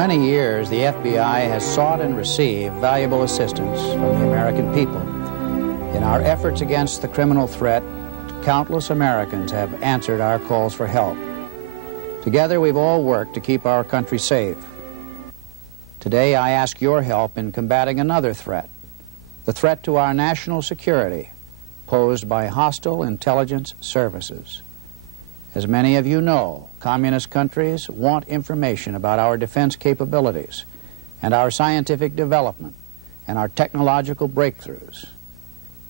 many years, the FBI has sought and received valuable assistance from the American people. In our efforts against the criminal threat, countless Americans have answered our calls for help. Together, we've all worked to keep our country safe. Today, I ask your help in combating another threat, the threat to our national security posed by hostile intelligence services. As many of you know, communist countries want information about our defense capabilities and our scientific development and our technological breakthroughs.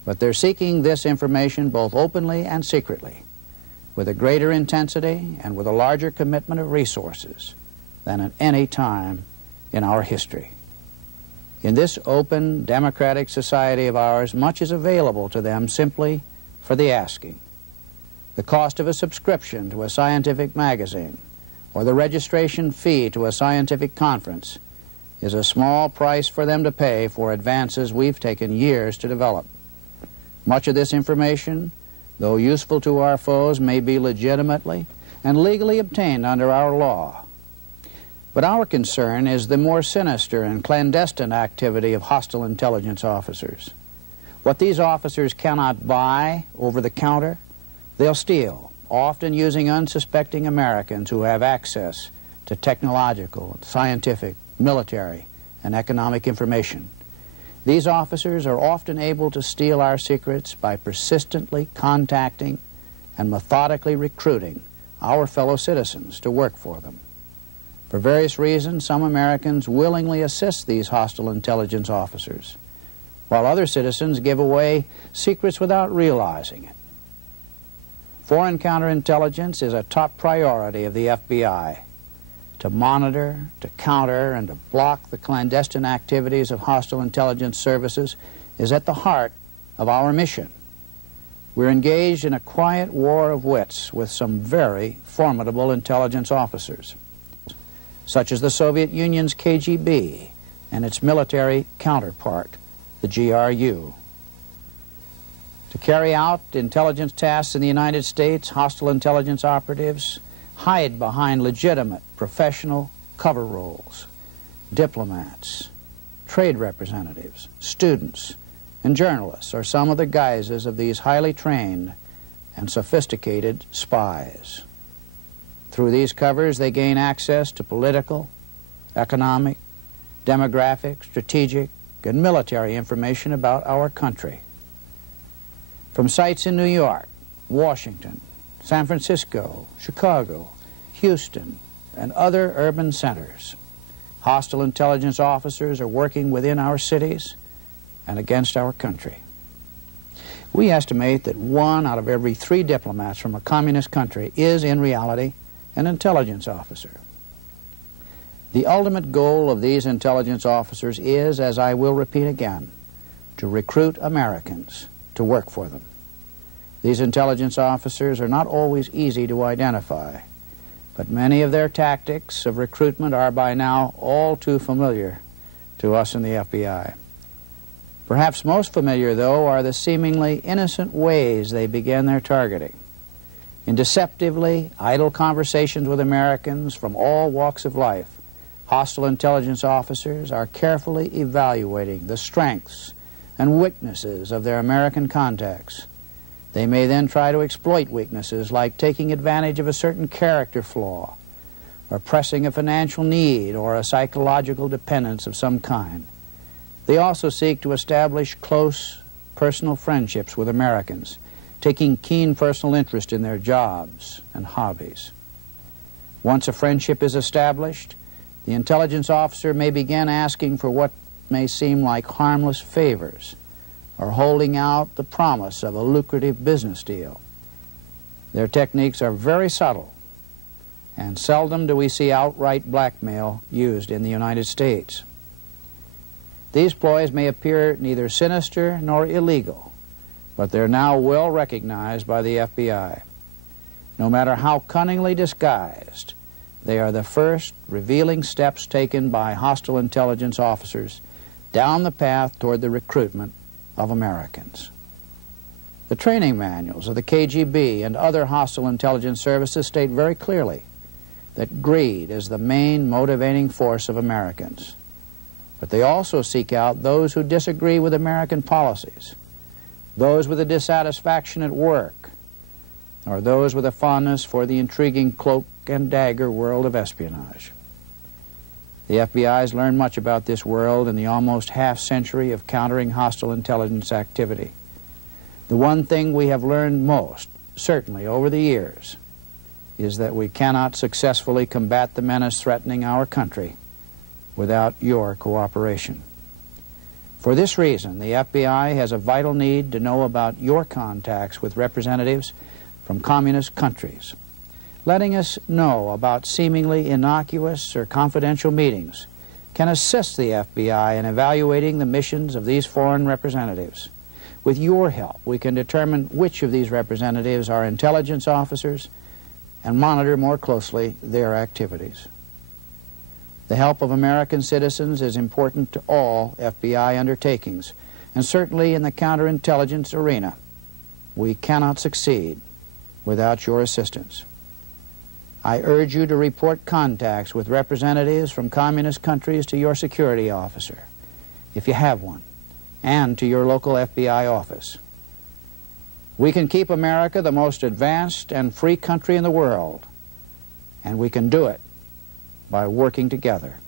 But they're seeking this information both openly and secretly, with a greater intensity and with a larger commitment of resources than at any time in our history. In this open, democratic society of ours, much is available to them simply for the asking. The cost of a subscription to a scientific magazine or the registration fee to a scientific conference is a small price for them to pay for advances we've taken years to develop. Much of this information, though useful to our foes, may be legitimately and legally obtained under our law. But our concern is the more sinister and clandestine activity of hostile intelligence officers. What these officers cannot buy over the counter, they'll steal, often using unsuspecting Americans who have access to technological, scientific, military, and economic information. These officers are often able to steal our secrets by persistently contacting and methodically recruiting our fellow citizens to work for them. For various reasons, some Americans willingly assist these hostile intelligence officers, while other citizens give away secrets without realizing it. Foreign counterintelligence is a top priority of the FBI. To monitor, to counter, and to block the clandestine activities of hostile intelligence services is at the heart of our mission. We're engaged in a quiet war of wits with some very formidable intelligence officers, such as the Soviet Union's KGB and its military counterpart, the GRU. To carry out intelligence tasks in the United States, hostile intelligence operatives hide behind legitimate professional cover roles. Diplomats, trade representatives, students, and journalists are some of the guises of these highly trained and sophisticated spies. Through these covers, they gain access to political, economic, demographic, strategic, and military information about our country. From sites in New York, Washington, San Francisco, Chicago, Houston, and other urban centers, hostile intelligence officers are working within our cities and against our country. We estimate that 1 out of every 3 diplomats from a communist country is, in reality, an intelligence officer. The ultimate goal of these intelligence officers is, as I will repeat again, to recruit Americans to work for them. These intelligence officers are not always easy to identify, but many of their tactics of recruitment are by now all too familiar to us in the FBI. Perhaps most familiar, though, are the seemingly innocent ways they begin their targeting. In deceptively idle conversations with Americans from all walks of life, hostile intelligence officers are carefully evaluating the strengths and weaknesses of their American contacts. They may then try to exploit weaknesses like taking advantage of a certain character flaw, or pressing a financial need or a psychological dependence of some kind. They also seek to establish close personal friendships with Americans, taking keen personal interest in their jobs and hobbies. Once a friendship is established, the intelligence officer may begin asking for what may seem like harmless favors, or holding out the promise of a lucrative business deal. Their techniques are very subtle, and seldom do we see outright blackmail used in the United States. These ploys may appear neither sinister nor illegal, but they're now well recognized by the FBI. No matter how cunningly disguised, they are the first revealing steps taken by hostile intelligence officers down the path toward the recruitment of Americans. The training manuals of the KGB and other hostile intelligence services state very clearly that greed is the main motivating force of Americans. But they also seek out those who disagree with American policies, those with a dissatisfaction at work, or those with a fondness for the intriguing cloak and dagger world of espionage. The FBI has learned much about this world in the almost half-century of countering hostile intelligence activity. The one thing we have learned most, certainly over the years, is that we cannot successfully combat the menace threatening our country without your cooperation. For this reason, the FBI has a vital need to know about your contacts with representatives from communist countries. Letting us know about seemingly innocuous or confidential meetings can assist the FBI in evaluating the missions of these foreign representatives. With your help, we can determine which of these representatives are intelligence officers and monitor more closely their activities. The help of American citizens is important to all FBI undertakings, and certainly in the counterintelligence arena. We cannot succeed without your assistance. I urge you to report contacts with representatives from communist countries to your security officer, if you have one, and to your local FBI office. We can keep America the most advanced and free country in the world, and we can do it by working together.